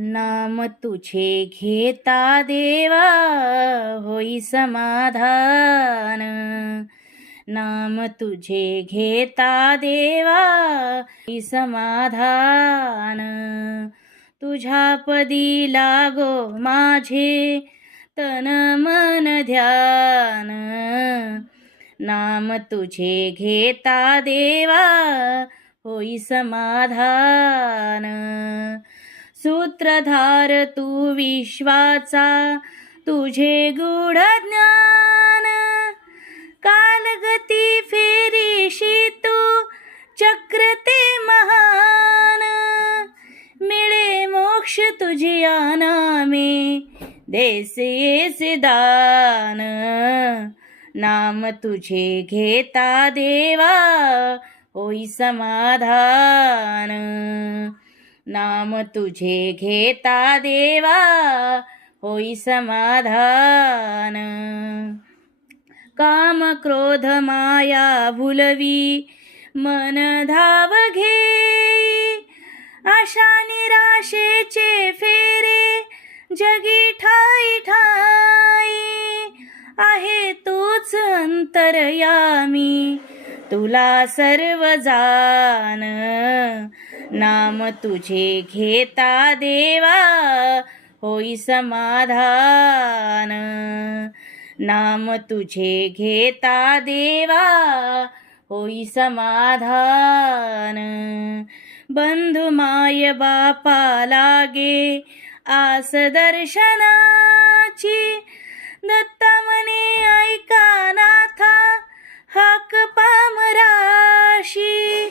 नाम तुझे घेता देवा होई समाधान. नाम तुझे घेता देवा होई समाधान. तुझ्या पदी लागो माझे तन मन ध्यान. नाम तुझे घेता देवा होई समाधान. सूत्रधार तू विश्वाचा तुझे गूढ ज्ञान. कालगती फेरीशी तू चक्र ते महान. मिळे मोक्ष तुझिया नामे देसे येसे दान. नाम तुझे घेता देवा होई समाधान. नाम तुझे घेता देवा होई समाधान. काम क्रोध माया भुलवी मन धाव घेई. आशा निराशेचे फेरे जगी ठाई ठाई. आहे तूच अंतरयामी तुला सर्व जाण. नाम तुझे घेता देवा होई समाधान. नाम तुझे घेता देवा होई समाधान. बंधु माय बापा लागे आस दर्शनाची. दत्ता म्हणे ऐका नाथा हाक पामराशी.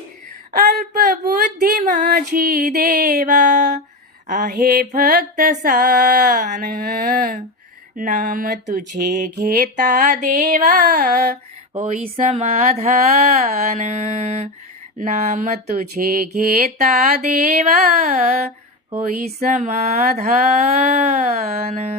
अल्पबुद्धी माझी देवा आहे फक्त सान. नाम तुझे घेता देवा होई समाधान. नाम तुझे घेता देवा होई समाधान.